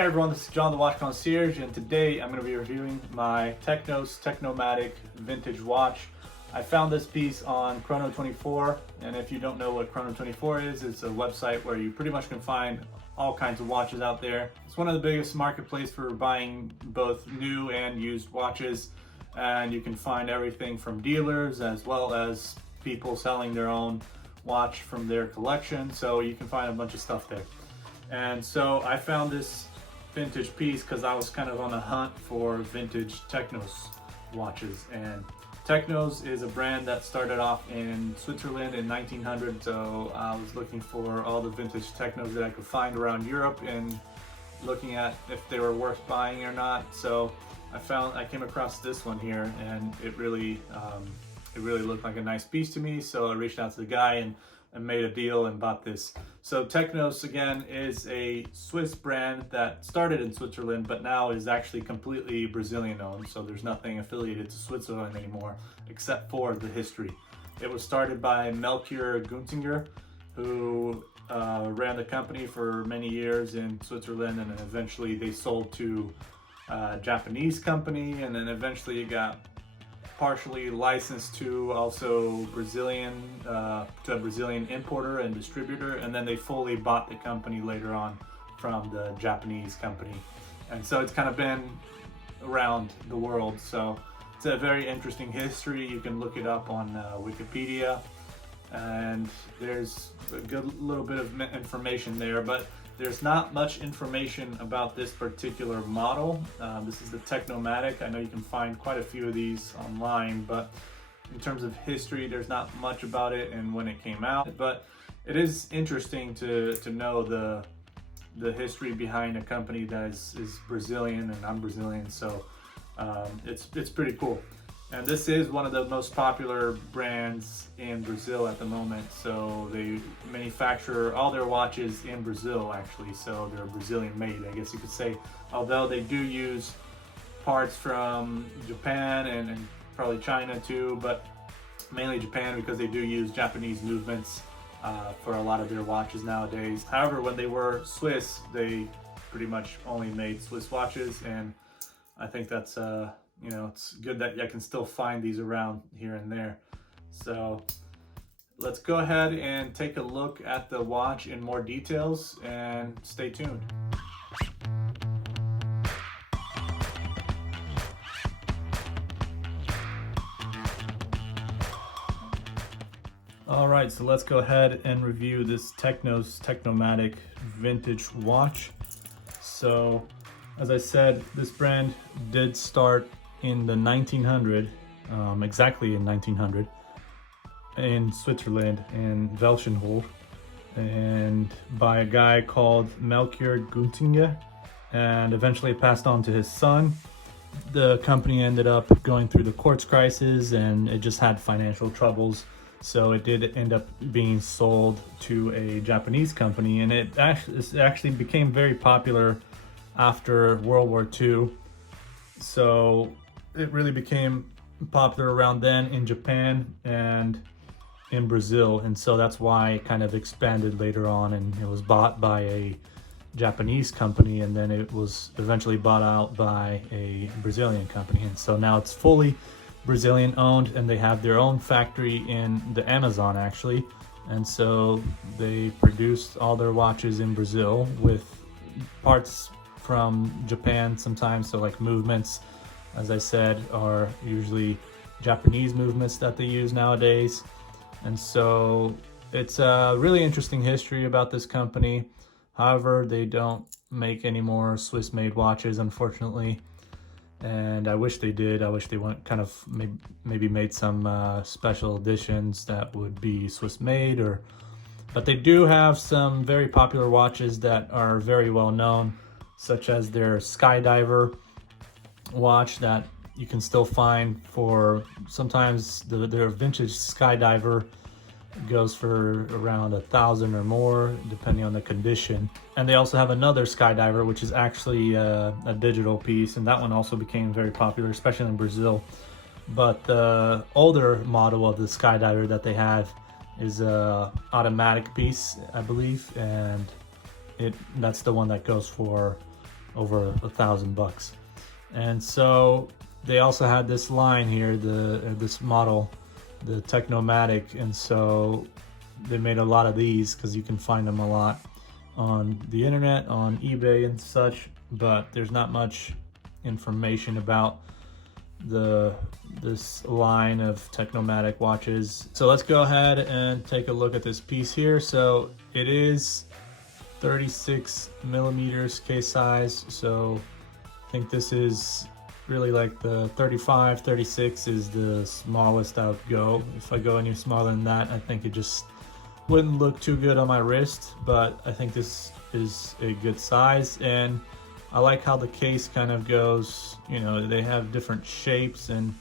Hey everyone, this is John the Watch Concierge, and today I'm going to be reviewing my Technos Technomatic vintage watch. I found this piece on Chrono24, and if you don't know what Chrono24 is, it's a website where you pretty much can find all kinds of watches out there. It's one of the biggest marketplaces for buying both new and used watches, and you can find everything from dealers as well as people selling their own watch from their collection, so you can find a bunch of stuff there. And so I found this vintage piece because I was kind of on a hunt for vintage Technos watches, and Technos is a brand that started off in Switzerland in 1900, so I was looking for all the vintage Technos that I could find around Europe and looking at if they were worth buying or not. So I came across this one here, and it really looked like a nice piece to me, so I reached out to the guy and made a deal and bought this. So Technos, again, is a Swiss brand that started in Switzerland but now is actually completely Brazilian owned, so there's nothing affiliated to Switzerland anymore except for the history. It was started by Melchior Guntinger, who ran the company for many years in Switzerland, and then eventually they sold to a Japanese company, and then eventually it got partially licensed to also Brazilian, to a Brazilian importer and distributor, and then they fully bought the company later on from the Japanese company. And so it's kind of been around the world. So it's a very interesting history. You can look it up on Wikipedia, and there's a good little bit of information there, but there's not much information about this particular model. This is the Technomatic. I know you can find quite a few of these online, but in terms of history, there's not much about it and when it came out. But it is interesting to know the history behind a company that is Brazilian, and I'm Brazilian, so it's pretty cool. And this is one of the most popular brands in Brazil at the moment. So they manufacture all their watches in Brazil, actually. So they're Brazilian made, I guess you could say. Although they do use parts from Japan and probably China too, but mainly Japan, because they do use Japanese movements for a lot of their watches nowadays. However, when they were Swiss, they pretty much only made Swiss watches, and I think that's you know, it's good that I can still find these around here and there. So let's go ahead and take a look at the watch in more details, and stay tuned. All right, so let's go ahead and review this Technos Technomatic vintage watch. So as I said, this brand did start in the 1900, exactly in 1900, in Switzerland, in Welschenhof, and by a guy called Melchior Guntinger, and eventually it passed on to his son. The company ended up going through the quartz crisis, and it just had financial troubles, so it did end up being sold to a Japanese company, and it actually became very popular after World War II. So it really became popular around then in Japan and in Brazil, and so that's why it kind of expanded later on, and it was bought by a Japanese company, and then it was eventually bought out by a Brazilian company, and so now it's fully Brazilian owned, and they have their own factory in the Amazon actually, and so they produce all their watches in Brazil with parts from Japan sometimes, so like movements, as I said, are usually Japanese movements that they use nowadays. And so it's a really interesting history about this company. However, they don't make any more Swiss-made watches, unfortunately, and I wish they did. I wish they went kind of maybe made some special editions that would be Swiss-made, but they do have some very popular watches that are very well known, such as their Skydiver watch that you can still find for sometimes their vintage Skydiver goes for around 1,000 or more depending on the condition. And they also have another Skydiver, which is actually a digital piece, and that one also became very popular, especially in Brazil. But the older model of the Skydiver that they have is a automatic piece, I believe, and that's the one that goes for over $1,000. And so they also had this line here, this model, the Technomatic, and so they made a lot of these because you can find them a lot on the internet, on eBay and such, but there's not much information about this line of Technomatic watches. So let's go ahead and take a look at this piece here. So it is 36 millimeters case size, so I think this is really like the 35, 36 is the smallest I would go. If I go any smaller than that, I think it just wouldn't look too good on my wrist, but I think this is a good size. And I like how the case kind of goes, you know, they have different shapes and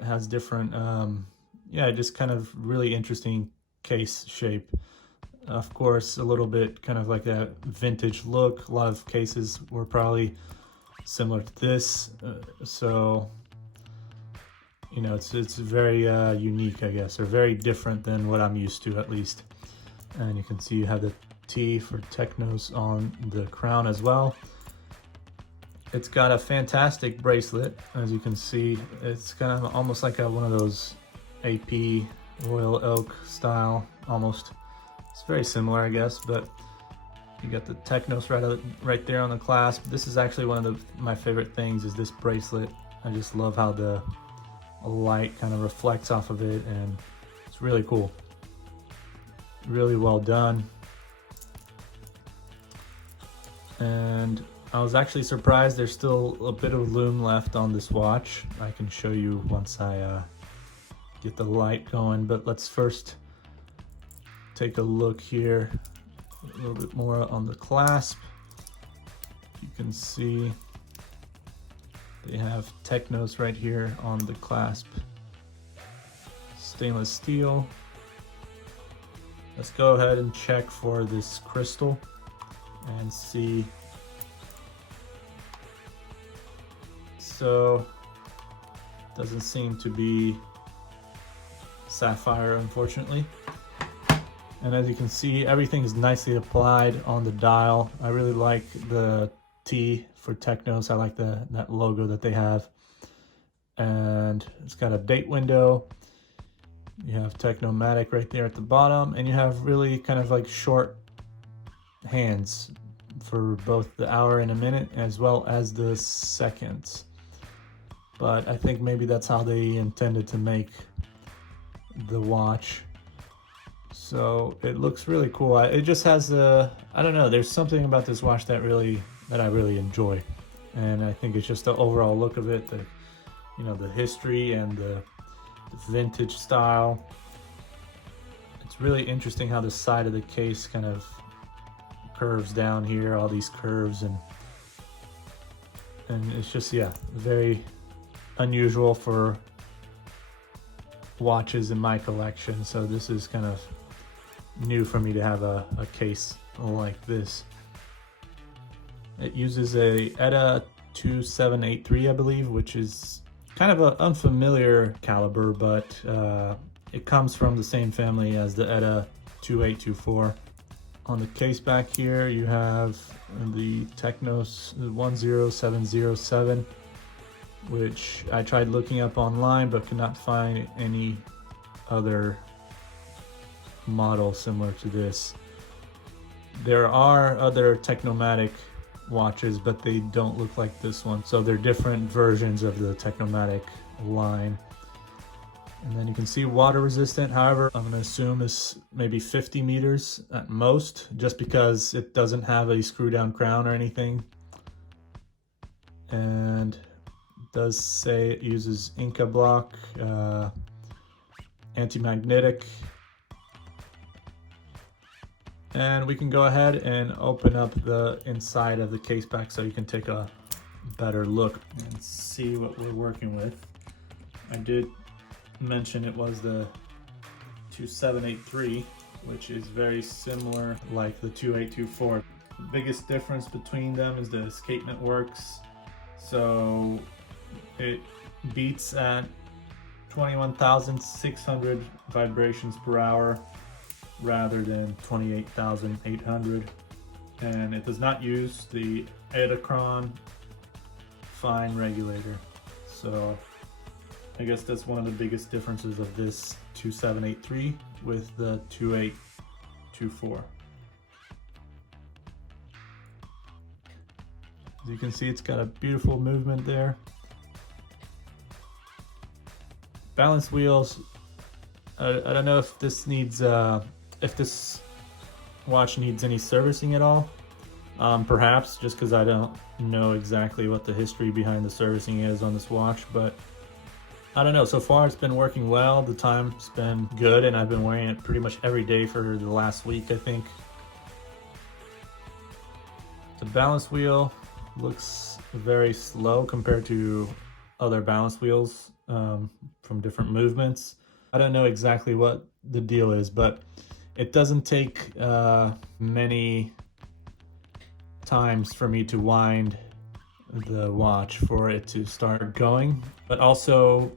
it has different, yeah, just kind of really interesting case shape. Of course, a little bit kind of like that vintage look. A lot of cases were probably similar to this. So, you know, it's very unique, I guess, or very different than what I'm used to, at least. And you can see you have the T for Technos on the crown as well. It's got a fantastic bracelet, as you can see. It's kind of almost like one of those AP Royal Oak style, almost. It's very similar, I guess, but you got the Technos right there on the clasp. This is actually one of my favorite things, is this bracelet. I just love how the light kind of reflects off of it, and it's really cool. Really well done. And I was actually surprised there's still a bit of lume left on this watch. I can show you once I get the light going, but let's first take a look here a little bit more on the clasp. You can see they have Technos right here on the clasp. Stainless steel. Let's go ahead and check for this crystal and see. So, doesn't seem to be sapphire, unfortunately. And as you can see, everything is nicely applied on the dial. I really like the T for Technos. I like that logo that they have. And it's got a date window. You have Technomatic right there at the bottom, and you have really kind of like short hands for both the hour and a minute as well as the seconds. But I think maybe that's how they intended to make the watch. So it looks really cool. It just has I don't know, there's something about this watch that I really enjoy. And I think it's just the overall look of it, you know, the history and the vintage style. It's really interesting how the side of the case kind of curves down here, all these curves, and it's just, yeah, very unusual for watches in my collection. So this is kind of new for me to have a case like this. It uses a ETA 2783, I believe, which is kind of an unfamiliar caliber, but it comes from the same family as the ETA 2824. On the case back here, you have the Technos 10707, which I tried looking up online but could not find any other model similar to this. There are other Technomatic watches, but they don't look like this one. So they're different versions of the Technomatic line. And then you can see water resistant. However, I'm going to assume it's maybe 50 meters at most, just because it doesn't have a screw down crown or anything. And it does say it uses Inca block, anti-magnetic. And we can go ahead and open up the inside of the case back so you can take a better look and see what we're working with. I did mention it was the 2783, which is very similar like the 2824. The biggest difference between them is the escapement works. So it beats at 21,600 vibrations per hour rather than 28,800, and it does not use the ETA fine regulator. So I guess that's one of the biggest differences of this 2783 with the 2824. As you can see, it's got a beautiful movement there. Balance wheels, I don't know if this needs, if this watch needs any servicing at all. Perhaps, just because I don't know exactly what the history behind the servicing is on this watch, but I don't know. So far it's been working well, the time's been good, and I've been wearing it pretty much every day for the last week, I think. The balance wheel looks very slow compared to other balance wheels from different movements. I don't know exactly what the deal is, but it doesn't take many times for me to wind the watch for it to start going, but also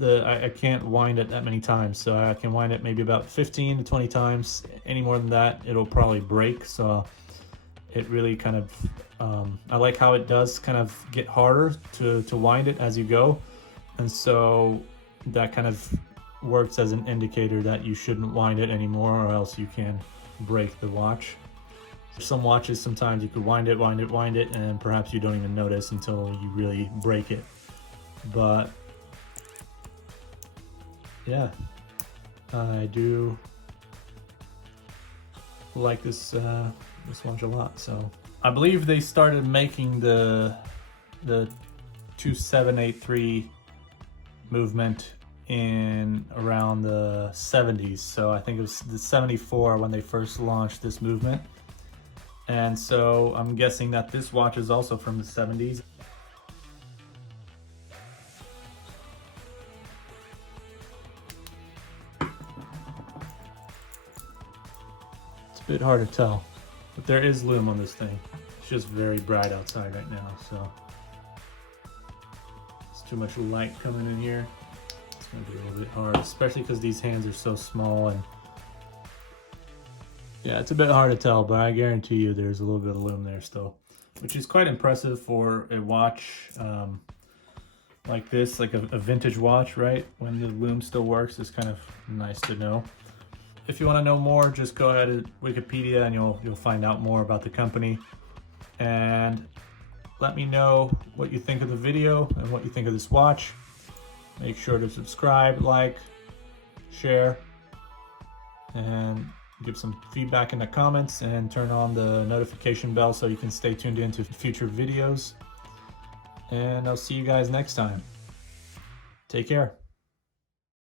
I can't wind it that many times, so I can wind it maybe about 15 to 20 times. Any more than that, it'll probably break. So it really kind of I like how it does kind of get harder to wind it as you go, and so that kind of works as an indicator that you shouldn't wind it anymore, or else you can break the watch. Some watches, sometimes you could wind it, and perhaps you don't even notice until you really break it. But yeah, I do like this watch a lot. So I believe they started making the 2783 movement in around the 70s. So I think it was the 74 when they first launched this movement. And so I'm guessing that this watch is also from the 70s. It's a bit hard to tell, but there is lume on this thing. It's just very bright outside right now, so it's too much light coming in here. It's gonna be a little bit hard, especially because these hands are so small, and yeah, it's a bit hard to tell, but I guarantee you there's a little bit of lume there still, which is quite impressive for a watch like this, like a vintage watch, right? When the lume still works, it's kind of nice to know. If you want to know more, just go ahead to Wikipedia and you'll find out more about the company. And let me know what you think of the video and what you think of this watch. Make sure to subscribe, like, share, and give some feedback in the comments, and turn on the notification bell so you can stay tuned into future videos. And I'll see you guys next time. Take care.